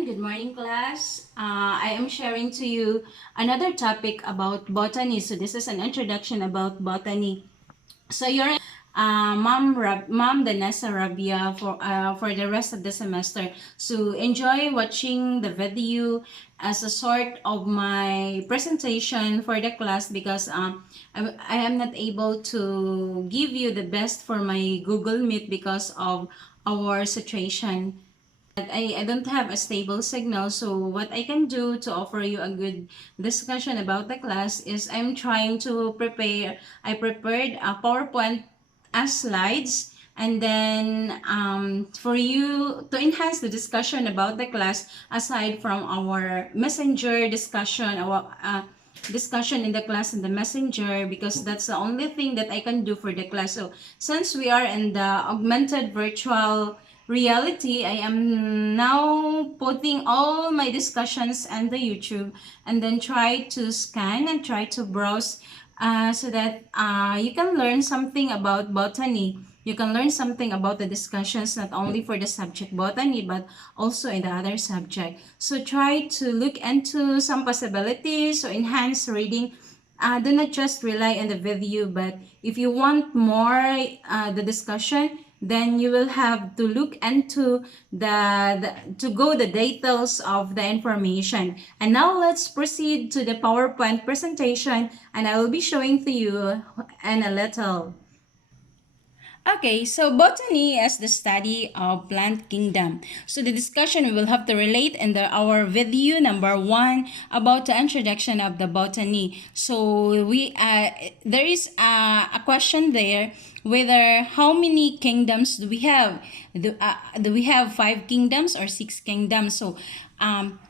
Good morning, class. I am sharing to you another topic about botany. So this is an introduction about botany. So you're Mom Danessa Rabia for the rest of the semester. So enjoy watching the video as a sort of my presentation for the class because I am not able to give you the best for my Google Meet because of our situation. I don't have a stable signal, so what I can do to offer you a good discussion about the class is I prepared a PowerPoint as slides, and then for you to enhance the discussion about the class aside from our messenger discussion, our discussion in the class in the messenger, because that's the only thing that I can do for the class. So since we are in the augmented virtual reality, I am now putting all my discussions on the YouTube and then try to scan and try to browse so that you can learn something about botany. You can learn something about the discussions not only for the subject botany but also in the other subject. So try to look into some possibilities, so enhance reading. Do not just rely on the video, but if you want more the discussion, then you will have to look into to go the details of the information. And now let's proceed to the PowerPoint presentation, and I will be showing to you in a little. Okay, so botany is the study of plant kingdom. So the discussion we will have to relate in our video number 1 about the introduction of the botany. So there is a question there whether how many kingdoms do we have? Do we have 5 kingdoms or 6 kingdoms? So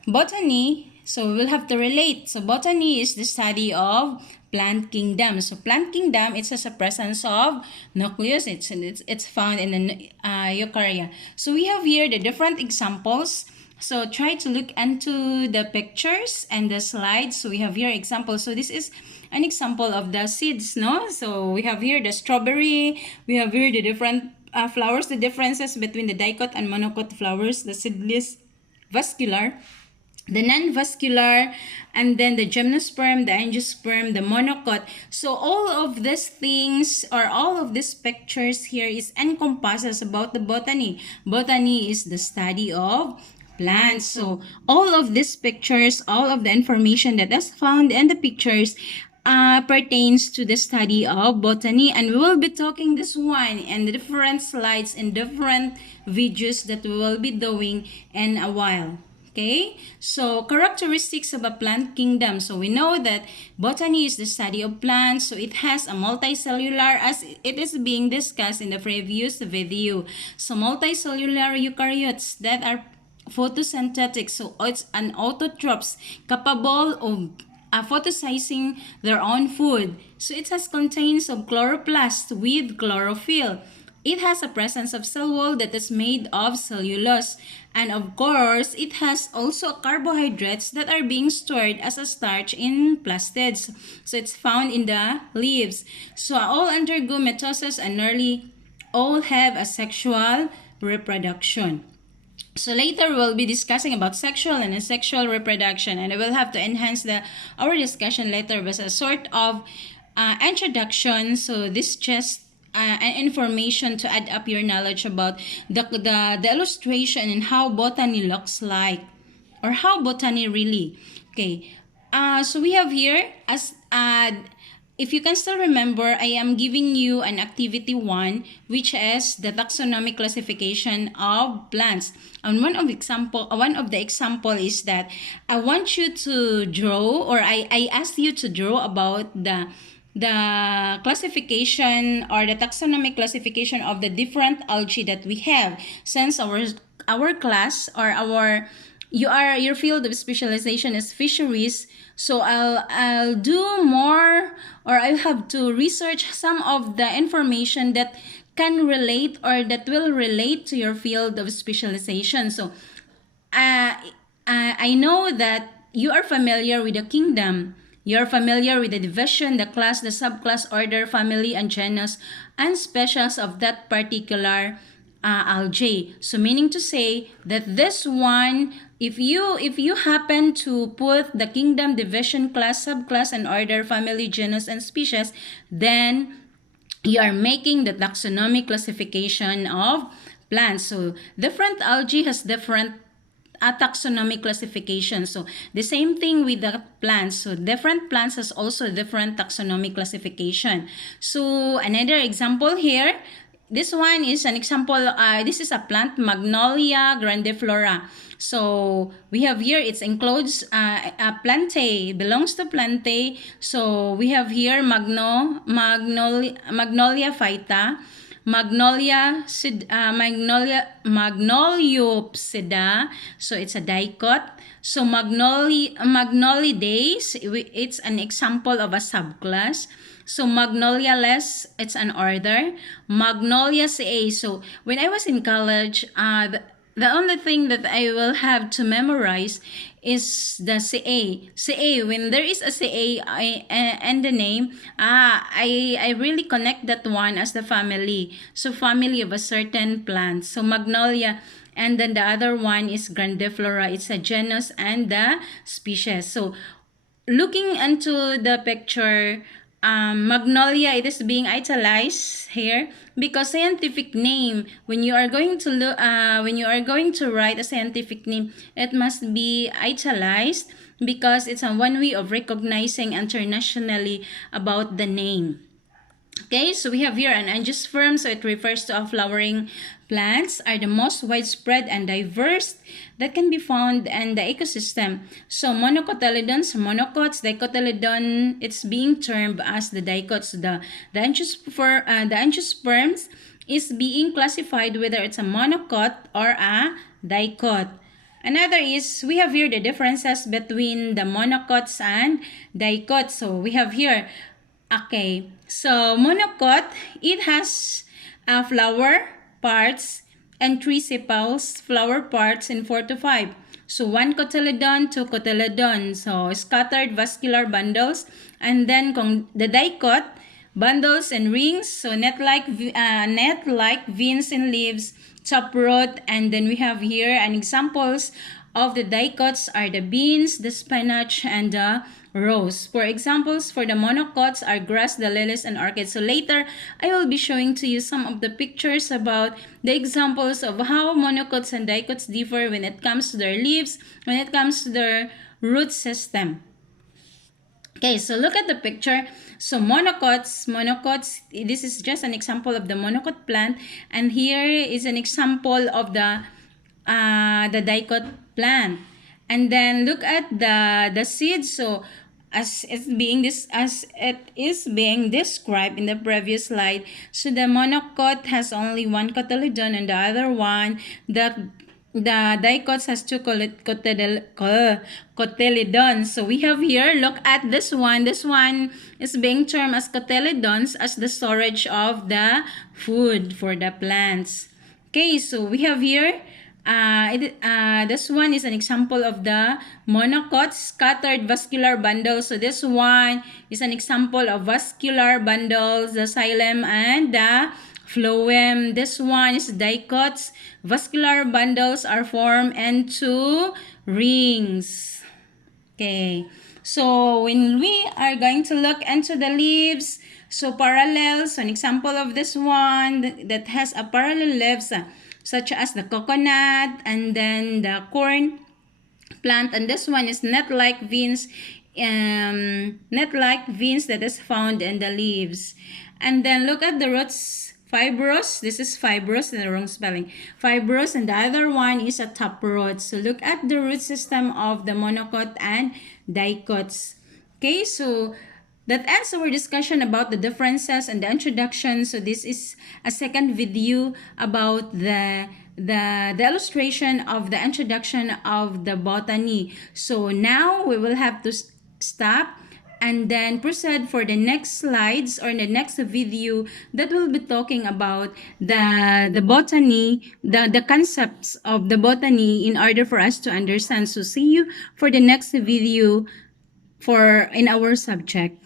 botany. So we'll have to relate. So botany is the study of plant kingdom. So plant kingdom, it has a presence of nucleus. It's found in the eukarya. So we have here the different examples. So try to look into the pictures and the slides. So we have here examples. So this is an example of the seeds, no? So we have here the strawberry. We have here the different flowers, the differences between the dicot and monocot flowers, the seedless, vascular, the non-vascular, and then the gymnosperm, the angiosperm, the monocot. So all of these things or all of these pictures here is encompasses about the botany. Botany is the study of plants. So all of these pictures, all of the information that is found in the pictures pertains to the study of botany, and we will be talking this one and the different slides and different videos that we will be doing in a while. Okay, so characteristics of a plant kingdom. So we know that botany is the study of plants. So it has a multicellular, as it is being discussed in the previous video. So multicellular eukaryotes that are photosynthetic. So it's an autotrophs capable of photosynthesizing their own food. So it has contains of chloroplast with chlorophyll. It has a presence of cell wall that is made of cellulose. And of course, it has also carbohydrates that are being stored as a starch in plastids. So it's found in the leaves. So all undergo mitosis and nearly all have a sexual reproduction. So later we'll be discussing about sexual and asexual reproduction, and I will have to enhance our discussion later with a sort of introduction. So this just information to add up your knowledge about the illustration and how botany looks like, or how botany really. Okay, so we have here as if you can still remember, I am giving you an activity 1, which is the taxonomic classification of plants. And one of the example is that I want you to draw, or I asked you to draw about the classification or the taxonomic classification of the different algae that we have, since our class or your field of specialization is fisheries. So I'll do more, or I'll have to research some of the information that can relate or that will relate to your field of specialization. So I know that you are familiar with the kingdom. You're familiar with the division, the class, the subclass, order, family, and genus, and species of that particular algae. So meaning to say that this one, if you happen to put the kingdom, division, class, subclass, and order, family, genus, and species, then you are making the taxonomic classification of plants. So different algae has different taxonomic classification. So the same thing with the plants. So different plants has also different taxonomic classification. So another example here, this one is an example. This is a plant, Magnolia grandiflora. So we have here, it includes a plantae, belongs to plantae. So we have here Magnolia phyta, Magnoliopsida. So it's a dicot. So Magnolidae, it's an example of a subclass. So Magnoliales, it's an order. Magnoliaceae. So when I was in college, the only thing that I will have to memorize is the CA. CA, when there is a CA and the name, I really connect that one as the family. So family of a certain plant. So Magnolia. And then the other one is Grandiflora. It's a genus and the species. So looking into the picture, Magnolia, it is being italicized here because scientific name, when you are going to look, when you are going to write a scientific name, it must be italicized because it's a one way of recognizing internationally about the name. Okay, so we have here an angiosperm, so it refers to flowering plants are the most widespread and diverse that can be found in the ecosystem. So monocotyledons, monocots, dicotyledon, it's being termed as the dicots. The angiosperms is being classified whether it's a monocot or a dicot. Another is, we have here the differences between the monocots and dicots. So we have here, okay, so monocot, it has flower parts and 3 sepals, flower parts in 4 to 5. So 1 cotyledon, 2 cotyledon. So scattered vascular bundles. And then the dicot, bundles and rings. So net-like veins and leaves, taproot. And then we have here an examples of the dicots are the beans, the spinach, and the rose. For examples, for the monocots are grass, the lilies, and orchids. So later, I will be showing to you some of the pictures about the examples of how monocots and dicots differ when it comes to their leaves, when it comes to their root system. Okay, so look at the picture. So monocots, this is just an example of the monocot plant. And here is an example of the dicot plant. And then look at the seeds. So as it is being described in the previous slide, so the monocot has only 1 cotyledon and the other one, the dicots has 2 cotyledons. So we have here, look at this one. This one is being termed as cotyledons as the storage of the food for the plants. Okay, so we have here, this one is an example of the monocots, scattered vascular bundles. So this one is an example of vascular bundles, the xylem and the phloem. This one is dicots. Vascular bundles are formed into rings. Okay, so when we are going to look into the leaves, so parallels, an example of this one that has a parallel leaves, such as the coconut and then the corn plant, and this one is net-like veins that is found in the leaves. And then look at the roots, fibrous. This is fibrous, the wrong spelling, fibrous, and the other one is a taproot. So look at the root system of the monocot and dicots. Okay, so that ends our discussion about the differences and the introduction. So this is a second video about the illustration of the introduction of the botany. So now we will have to stop and then proceed for the next slides or the next video that will be talking about the botany, the concepts of the botany in order for us to understand. So see you for the next video in our subject.